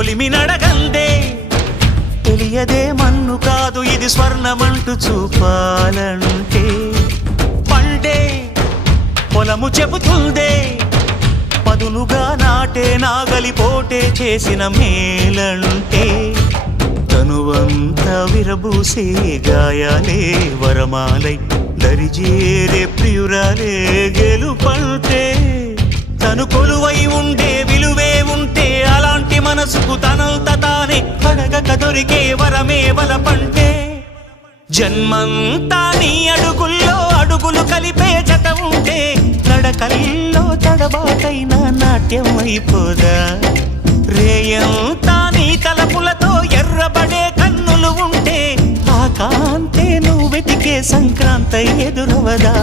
కొలిమి నడగందే తెలియదే మన్ను కాదు ఇది స్వర్ణమంటూ చూపాలంటే పండే పొలము చెబుతుందే పదునుగా నాటే నాగలిపోటే చేసిన మేలంటే తనువంతా విరబూసే గాయాలే వరమాలై దరిజేరే ప్రియురాలే గెలుపంటే తను కొలువై ఉండే విలువే ఉంటే అలాంటి మనసుకు తనంత తానే అడగక దొరికే వరమే వలపంటే జన్మంతా నీ అడుగుల్లో అడుగులు కలిపే జత ఉంటే నడకల్లో తడబాటైన నాట్యం అయిపోదా రేయంతా నీ తలపులతో ఎర్రబడే కన్నులు ఉంటే ఆ కాంతే నువ్వు వెతికే సంక్రాంతి ఎదురవదా